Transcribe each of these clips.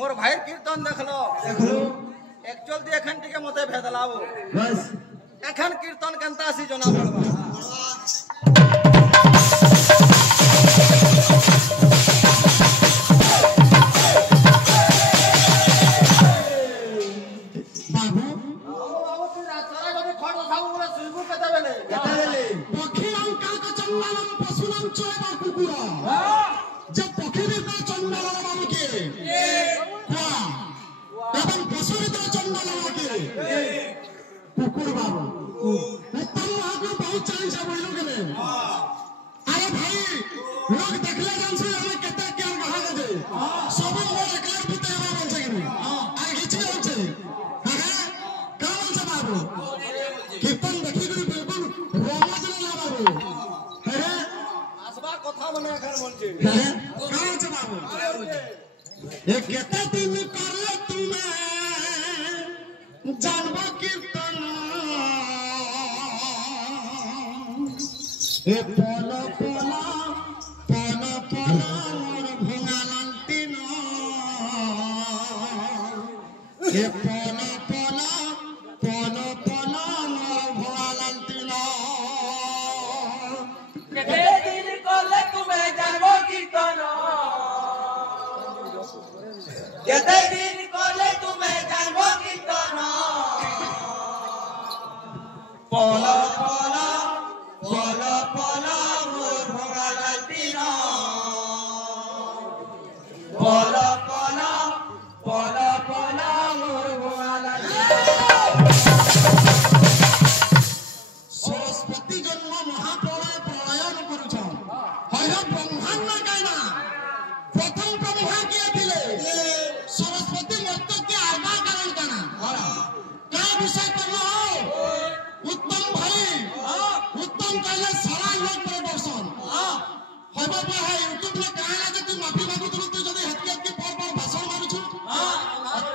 मोर भाई कीर्तन देखलो एक्चुअल दे एखन टिके मते भेदलाबो बस एखन कीर्तन केनता सी जना पड़बा बाबू बाबू तू रातरा जदी खड़ साबु बोले सुइबु केते बेले पखीराम काक चंडालम पशुनाम चोबा कुकुरा जब पखीरे का चंडालम बाबू के এবং পশুরিত চন্ডাল লাগে কুকুর বাবু উত্তম মহাপ্রভু বহুত চাইছে বইলো গেলে আরে ভাই লোক দেখলে জানছো আমি কেতে কেয়ার বাহার দে সব মোর একলার ভিতরে এবার বলছে কি আর কিছু হচ্ছে হ্যাঁ কা বলছে বাবু কীর্তন দেখি করে বিলকুল রমজ না বাবু হ্যাঁ আসবা কথা মনে এখন বলছে হ্যাঁ কা বলছে বাবু এ কেতে দিন করলে তুমি जानवा कीर्तन ए पोला पोला पोला पोला मोर भंगालंतिन ए पोला पोला पोला पोला मोर भंगालंतिन केते दिन करले तुम्हें जानवा कीर्तन केते दिन करले तुम्हें जानवा कीर्तन पोला पोला पोला पोला मोर भंगालंतिन पोला पोला पोला पोला मोर भंगालंतिन सरस्वती जन्म महाप्रलय प्रलयन करूछ हर ब्रह्मांड कायना प्रथम ब्रह्मा के थिले सरस्वती मर्त के आवा कारण काना का विषय करलो उत्तम भाई उत्तम कहले सारा लोक प्रदर्शन हबा पे है यूट्यूब में कहला जे तू माफी मांगु तू जदी हत्या के पर भाषण मारुछु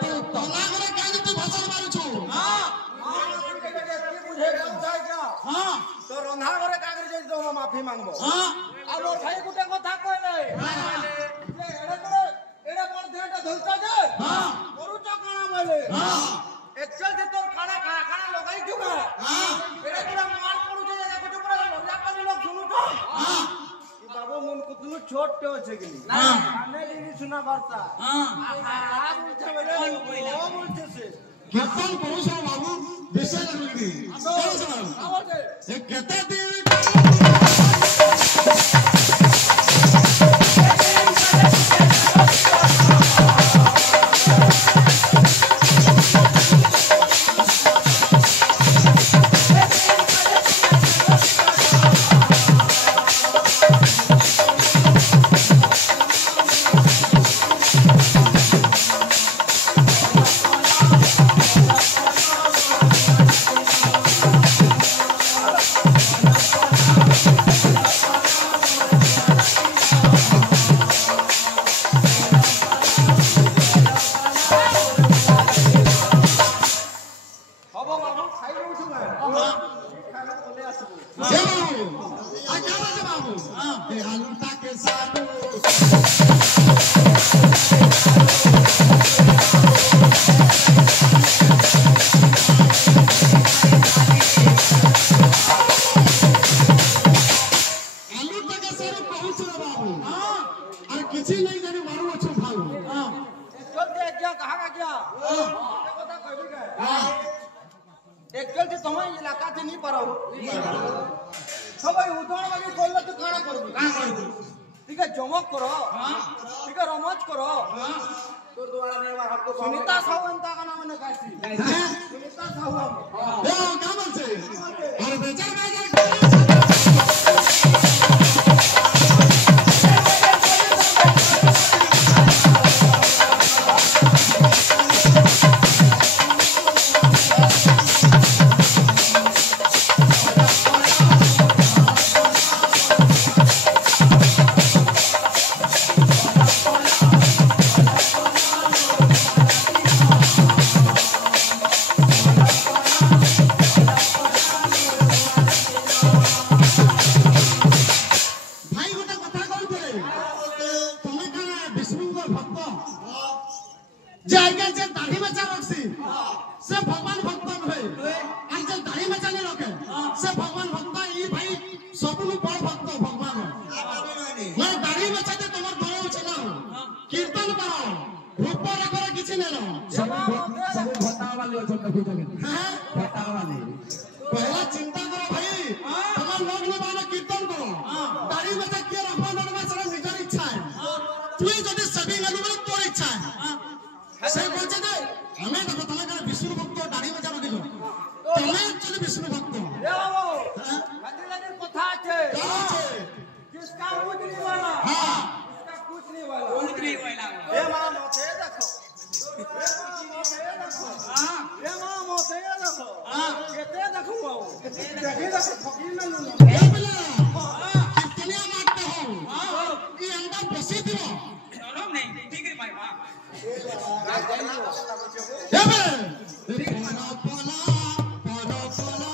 तू तना करे काहे तू भाषण मारुछु बुझे जाय क्या तो रंधा करे कागरे जे तो माफी मांगबो आ मोर भाई गुटे कथा कह नै एड़ा पर देटा धरता जे करूचा काना माले एक्चुअल जे तोर खाना खाना लगाई जुगा एड़ा तोरा मार पड़ू जे देखो जो पूरा लज्जा पानी लोग सुनु तो बाबू मन कुतनु छोट टे होछे गेली आने लिनी सुना वार्ता बोलछे बोले ओ बोलछे से कीर्तन करूछ बाबू विषय लगली ए केते दिन एक्चुअल से तुम्हें इलाका से नहीं पड़ा सब उदाहरण वाली बोलले तो काना करबो ठीक है जमक करो ठीक है रमज करो तो द्वारा ने बार हमको सुनीता सावंत का नाम ने कासी सुनीता सावंत ओ का बोलछे अरे बेचार ভক্ত যে আগে যে দাড়ি মাচা রাখছি সে ভগবান ভক্ত নহে আর যে দাড়ি মাচা নে রাখে সে ভগবান ভক্ত এই ভাই সবুন বড় ভক্ত ভগবান মানে দাড়ি মাচাতে তোমার দয়া হচ্ছে না কীর্তন করো রূপ রেখা কিছু নেই सब भत्ता वाले हो देखो जगह হ্যাঁ भत्ता वाले पहला चिंता करो भाई तुम्हार लोग ने माना कीर्तन करो दाढ़ी में तक के रखवा ना में सारा निजर इच्छा है तू যদি सभी गलु बोले तोर इच्छा है से बोलছে যে আমি দেখো তুমি কেন বিষ্ণু ভক্ত দাড়ি में যাবে দিলো তুমি एक्चुअली विष्णु भक्त ए बाबू मंदिर कथा আছে क्या আছে जिसका कुछ नहीं वाला हां इसका कुछ नहीं वाला ए मां मोथे देखो हां ए मां मोथे देखो हां केते देखो बाबू देखी देखो फकीर में लूलो ए बोला कितने मारते हो ये अंडा बसी दियो गरम नहीं ठीक है भाई मां ए बे पोला पोला पोला पोला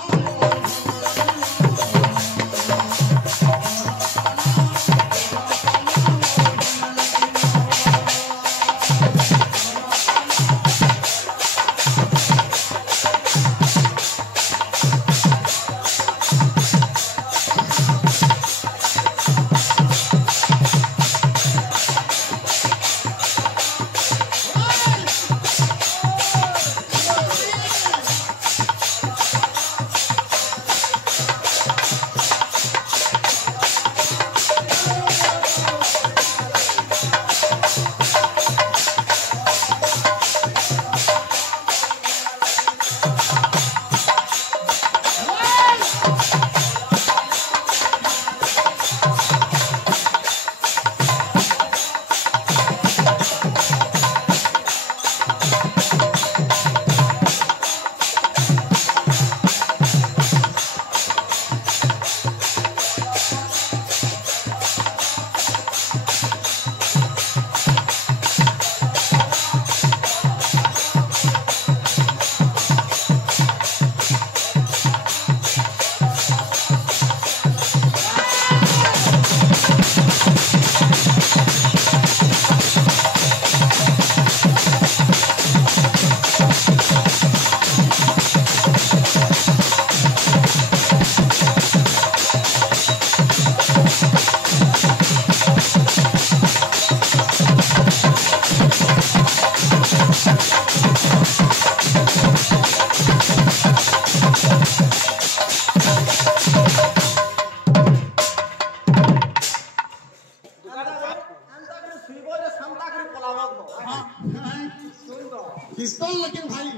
कीर्तन लेकिन भाई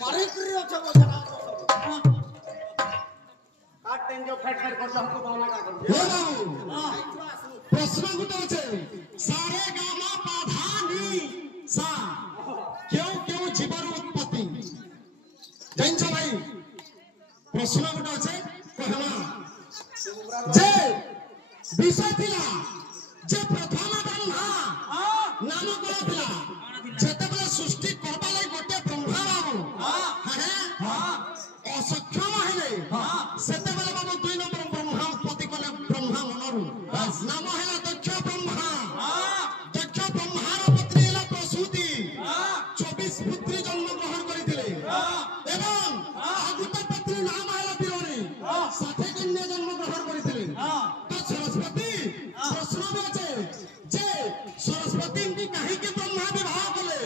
मारे करी अच्छा बोल काट टेन जो फैट फैट कर हमको बावला का कर प्रश्न गुटे আছে सारे गामा पाधानी सा क्यों क्यों जीवन उत्पत्ति জানছো ভাই প্রশ্ন গুटे আছে কহলা যে বিষয় ଥିଲା যে প্রথম ব্রহ্মা নাম করা ଥିଲା যেତେବେଳେ সৃষ্টি করবা লাগি গোটে ব্রহ্মা বাবু অসক্ষম হেলে সেতেବେଳେ বাবু দুই নম্বর ব্রহ্মা উৎপত্তি কলে ব্রহ্মা মনরু নাম হেলা দক্ষ ব্রহ্মা দক্ষ ব্রহ্মার পত্নী হেলা প্রসূতি 24 পুত্রী জন্ম গ্রহণ করিଥିଲେ এবং আগুতা পত্নী নাম হেলা বিরণী 60 কন্যা জন্ম গ্রহণ করিଥିଲେ তো सरस्वती प्रश्न भी আছে যে सरस्वती की কাহিকে ব্রহ্মা বিবাহ কলে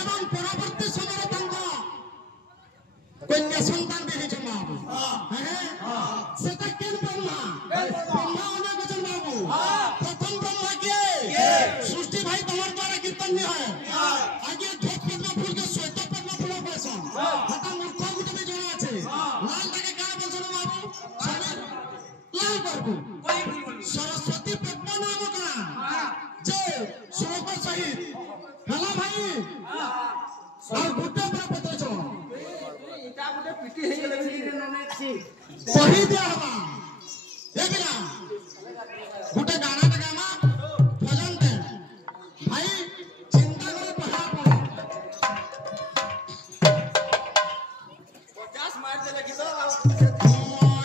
এবং পরবর্তী সময়ে তাঙ্ক কন্যা সন্তান দিয়েছে বাবু সেটা কেন ব্রহ্মা ব্রহ্মা অনেক আছেন বাবু প্রথম ব্রহ্মা কে সৃষ্টি ভাই তোমার দ্বারা কীর্তন নি হয় আগে ধূপ পদ্ম ফুল কে শ্বেত পদ্ম ফুল পয়সন হাতা মূর্খ গুটে भी জনা আছে লাল তাকে কা বলছন বাবু সবে লাল করবো कोई भूल बोल सरस्वती पद्म नाम का जे श्लोक सहित हेला भाई और गुटे पर पत्र छो इटा गुटे पिटी हे गेले नने छी कहि दिया हवा ए बिना गुटे गाना टा गामा भजन दे भाई चिंता करे पहाड़ पर 50 मार दे लगी तो मोर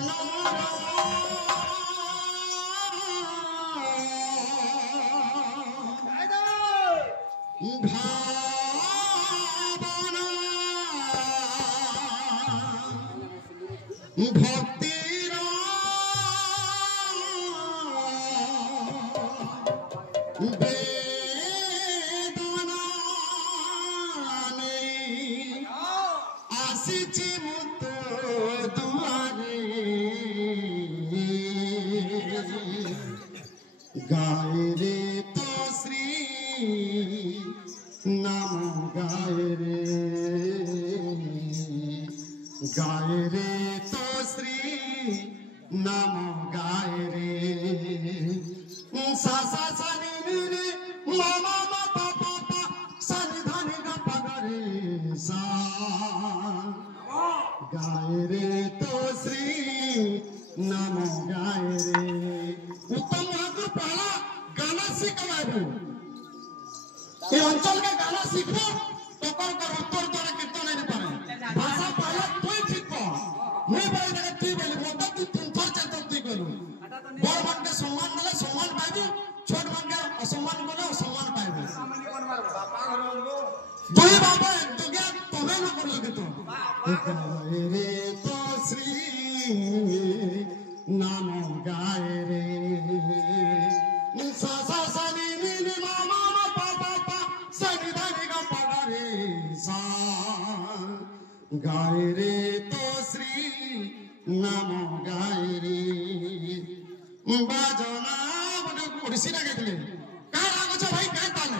ভক্তির বেদনা নেই আসিছি মুত দুয়ারে গায়ে রে তো শ্রী নাম গায়ে রে তো শ্রী নাম গায়ে রে সা সা সা নি নি নি মা মা মা পা পা পা সা নি ধা নি গা পা গা রে সা গায়ে রে তো শ্রী নাম গায়ে রে उत्तम महापुर पहला गाना शिखवाबू ये अंचल का गाना सीखबो तो कर उत्तर तोरा कीर्तन नहीं पारे भाषा पहला तू ठीक को मैं बोले देखा तू बोले मत तू तीन थर चार थर तू बोलू बड़ मन के सम्मान देले सम्मान पाइबू छोट मन के असम्मान बोले असम्मान पाइबू दुई बाबा दुनिया तमे न करलो के तो रे तो श्री नाम गाए रे सा सा सा नी नी नी मा मा मा पा पा पा सा नी धा नी गा पा गा रे सा गाए रे तो श्री नाम गाए रे बाजना गोटे ओडिसी रा गाइले का राग छ भाई का ताल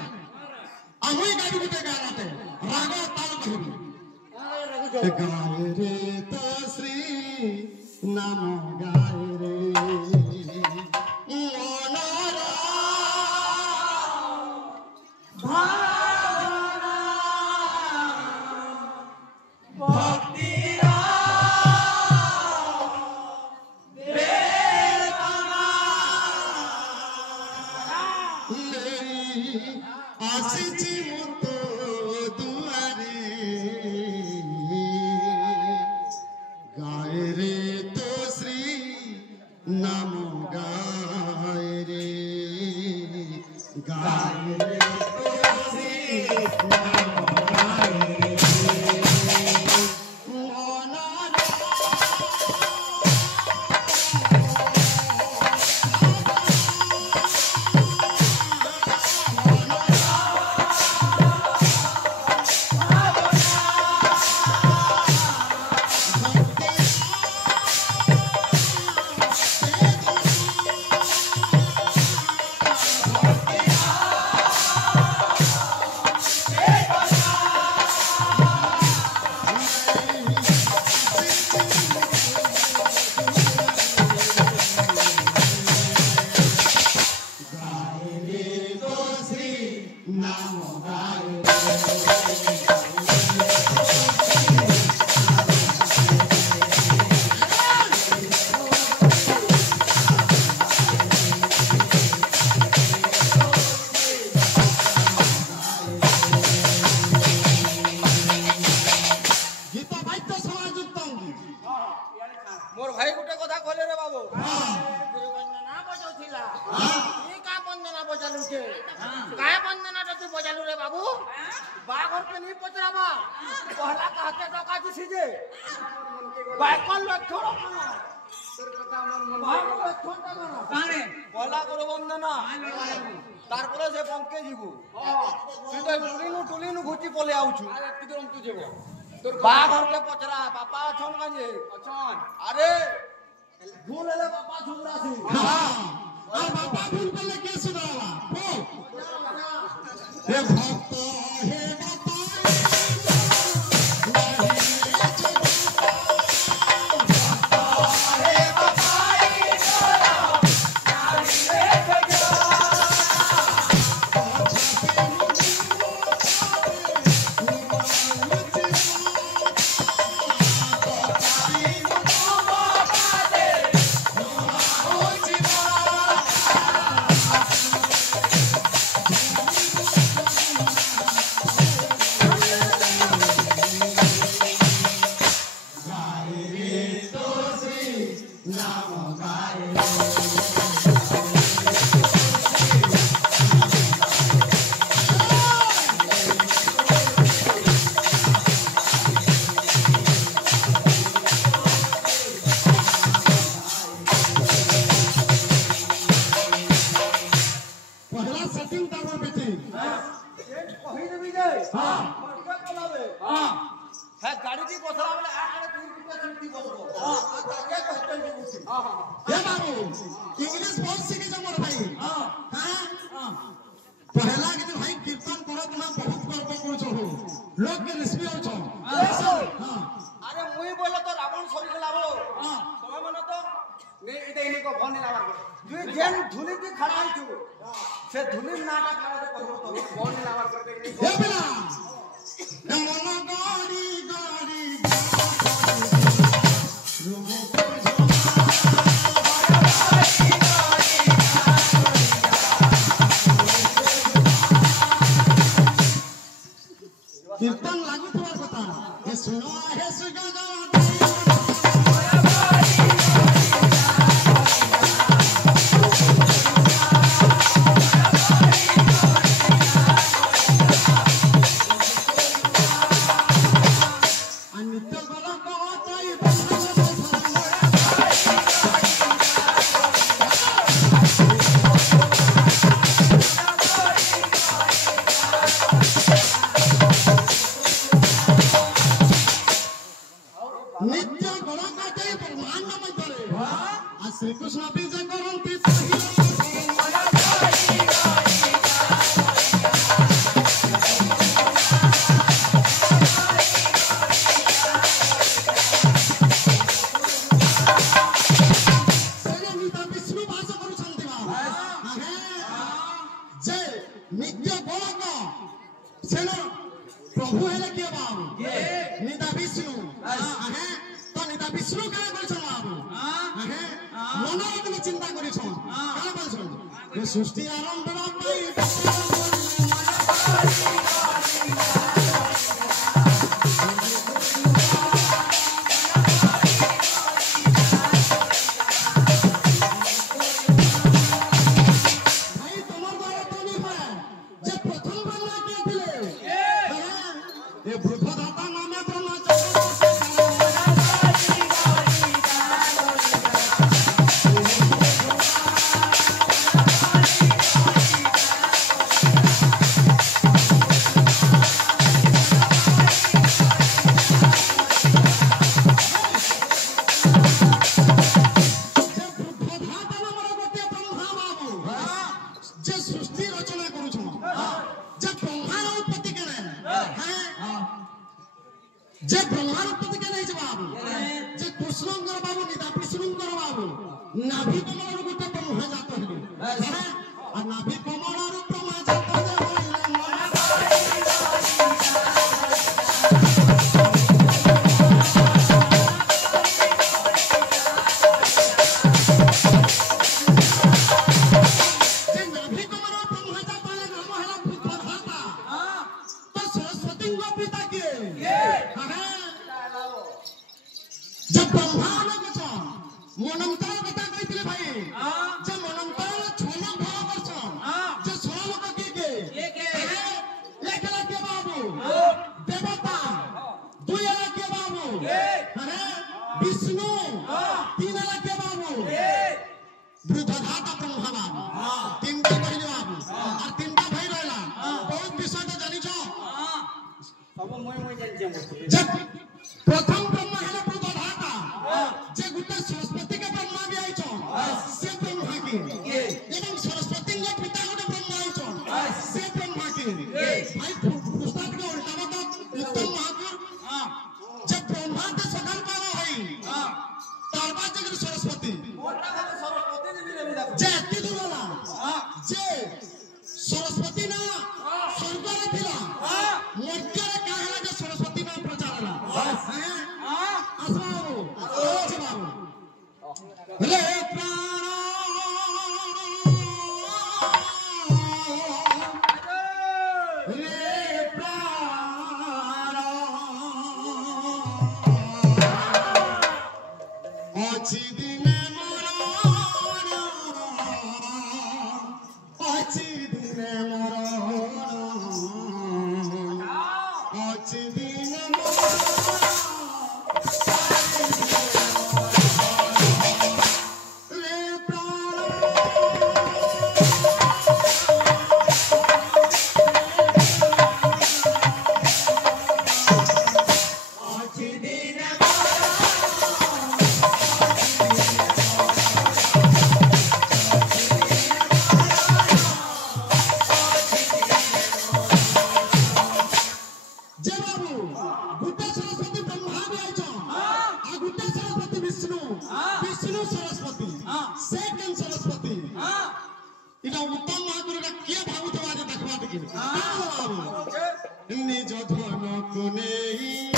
आमुई गाबी गोटे गानाते राग ताल कहबी गाए रे तो श्री नाम गाए रे मनरा भावना भक्तिरा वेदना नहीं आसिछि मुत दुआरे गाए रे तो श्री नाम गाए रे तो श्री नाम गाए रे मोर भाई गुटे कथा कहले रे बाबू गुरुवंदना बजाउथिला ई का वंदना बजालु के काय वंदना तो बजालु रे बाबू बाघर के नहीं पचराबा पहला कहते टका दिसी जे बाइकन लक्षण कोन बाघ लक्षण कोन काने पहला गुरुवंदना तारपरे से पंके जीवु तू तो टुलिनु घुची पले आउछु एति दूर तू जेबो बाघर के पचरा बापा छन गंजे अछन अरे भूल ले बापा सुधरा सी हां और बापा भूल पले के सुधरावा बोल हे भक्त हे बापा हे बाबू इंग्लिश बहुत सीखे जा मोर भाई हां हां हां पहला के भाई कीर्तन करत ना बहुत गर्व करू छो लोग के रिश्वी हो छो हां আরে মুই বলে তো রাবণ সরি গেলাব हां তুমি মনে তো নে এটা ইনি কো ফোন নিলাম তুই যেন ধুলি দি খড়া হইছু সে ধুলির নাটা খড়া দে করব তো ফোন নিলাম করে ইনি हे बेला ए मना गाड़ी गाड़ी रुगो कीर्तन लागू तुम्हार কথা हे सुनो हे सुगा नित्य गला कहताई नित्य गला कहताई ब्रह्मांड मध्यरे आ श्री कृष्ण भी जे करंती विष्णु भाषा करूछंती बा जे नित्य गोलक सेना प्रभु हेले के बाबू निदा विष्णु तो निदा विष्णु काहे बोलछन बाबू मन रखने चिंता करिछन काहे बोलछन ये सृष्टि आरंभ पाई भाई तुम्हार द्वारा तो नहीं है जे प्रथम ब्रह्मा के दिले ये बृहदाता नामे ब्रह्मा जे बृहदाता नामर गोटे ब्रह्मा बाबू जे सृष्टि रचना करूछु जे ब्रह्मार उत्पत्ति करे हैं जे ब्रह्मार उत्पत्ति करे छै बाबू जे कृष्णंकर बाबू निदा विष्णुंकर बाबू नाभि कमलर गोटे ब्रह्मा जात हेले आ नाभि कमलर ब्रह्मा जात जे होइले जे नाभि कमलर ब्रह्मा जात हेले नाम हेला बृहदाता तो सरस्वती को पिता के जब ब्रह्मा लोग छ मनंतर कथा कहितले भाई जे मनंतर छोला भरा करछ जे छोला लोग के एकला के बाबू देवता दुयला के बाबू विष्णु तीनला के बाबू बृहदाता ब्रह्मा बाबू तीनटा कहले बाबू और तीनटा भाई रहला बहुत विषय तो जानि छ সব মুই জানছি जब प्रथम ब्रह्मा है बृहदाता जे गुटे सरस्वती के ब्रह्मा भी आई छ से ब्रह्मा के एवं सरस्वती के पिता गुटे ब्रह्मा आई छ से ब्रह्मा के भाई पुस्तक के उल्टा मत उत्तम महापुर जब ब्रह्मा के सकल पावा है तारबा जगत सरस्वती মোটা খালি সরস্বতী দেবী রে দেখো जे एति दुलला जे सरस्वती ना स्वर्ग रे थिला मर्त्य रे काहला जे सरस्वती ना प्रचार हला आसो बाबू रे प्राण रे प्राण अछि दिने मरण अछि दिने मरण अछि दिने रे प्राण अछि दिने सरस्वती विष्णु विष्णु सरस्वती सेकंड सरस्वती इटा उत्तम महापुरुष का क्या भाव तो आज देखवा देखी निज धन को नहीं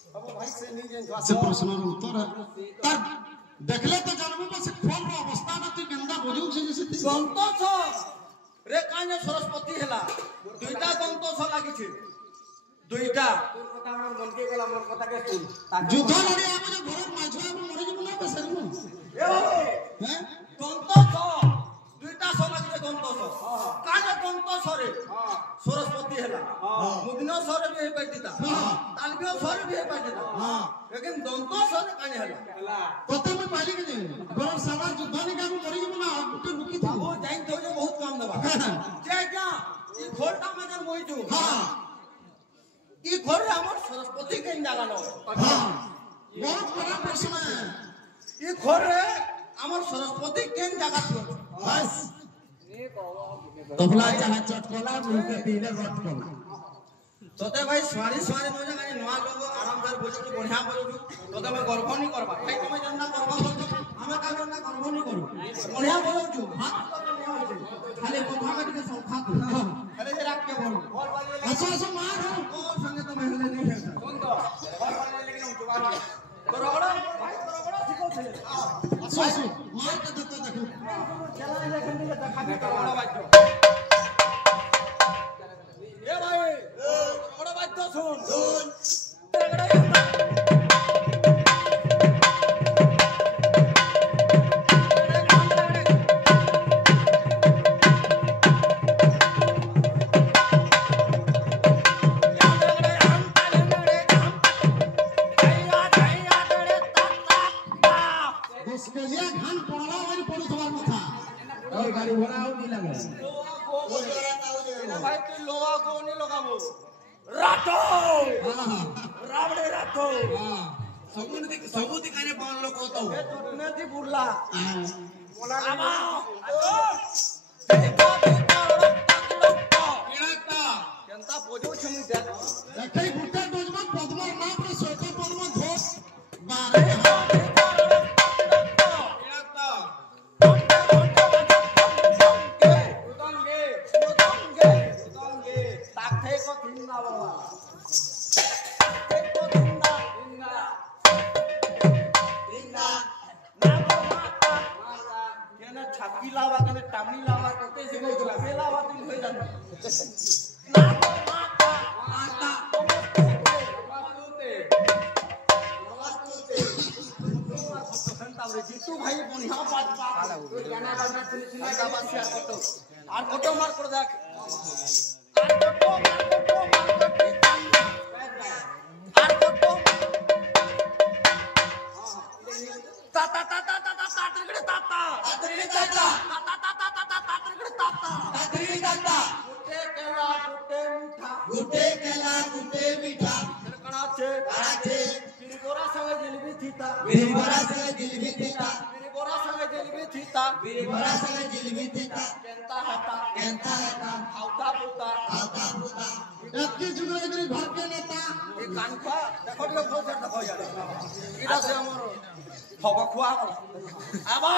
से प्रश्न उत्तर है देखले तो जानबो बस फोन रो अवस्था ना तू गंदा बोझू से जैसे संतोष रे काने सरस्वती हला दुईटा संतोष लागि छी दुईटा तोर कथा हमर मन के गेला मोर कथा के सुन युद्ध लड़ी आबे जो घर माझवा मरे जब ना बेसरमु हैं संतोष दुईटा लागि संतोष काने संतोष रे सरस्वती हला मुदिनो सर भी हे पड़ता तालबियो सर भी हे पड़ता लेकिन दंतो सर काने हला पता में पाली के घर सारा युद्ध नहीं का मरे जब ना गुटे रुकी था वो जाइन तो जो बहुत काम दबा जे क्या ई खोलटा में जन मोई छु हां ई घर हमर सरस्वती के जागा न हां बहुत बड़ा प्रश्न है ई घर हमर सरस्वती के जागा छु बस तबला चाहे चटकला मुंह के पीले रट कर তোতে ভাই সোয়ারি নজা কানি নয়া লোক আরাম করে বসে বঢ়িয়া বলছু তোতে আমি গর্ব নি করবা ভাই তুমি জন্না গর্ব করছো আমি কাজ না গর্ব নি করু বঢ়িয়া বলছু হাত খালি কথা কাটিকে সংখ্যা খালি যে রাখ কে বল বল বাজিয়ে আসো আসো মার ও সঙ্গে তো মহিলা নেই হেতা কোন তো বল বাজিয়ে লেকিন উঠু বাড়ি তো রগড়া ভাই তো রগড়া শিখাউছে আসো আসো মার কে দেখো দেখো খেলা দেখেন দিলে দেখাবি রগড়া বাজছো এ ভাই রগড়া বাজছো শুন দেশকেলিয়া ধান পড়লা ওই পড়ি তোমার কথা और गाड़ी घोड़ा हो नहीं लगे ভাই তুই লোহা কোনি লগাবো রাতো রাবড়ে রাতো सबूत दिखाने पाउन लोग को तो এ তোনে দি বুড়লা বলা আমা কেনতা বোঝো ছমি দেখ একই গুটা ডোজমান পদ্মর না পরে সৈত পদ্ম ধোস বারে ছাতি লাवा কেনে টামনি লাवा কতে সে কইলা পেলাवा তুই হই যাবে জিতু ভাই বনিয়া পাঁচ গানা বাজনা চিনি বাবা শেয়ার করতো আর কত মার করে দেখ আর কত তা তা তা তা তা তা তাড়িড়ে তাতা তাড়িড়ে তাতা তা তা তা তা তা তাড়িড়ে তাতা তাড়িড়ে তাতা গুটে কেলা গুটে মিঠা কড়া আছে বিরিগোরা সঙ্গে জিলবি থিতা কেনতা হাতা হাউতা পুতা একটি যুগরে গরি ঘর কে নেতা এই কানখা দেখো দিও কোসে দেখো যা এটা সে আমার হবা খুয়া আবা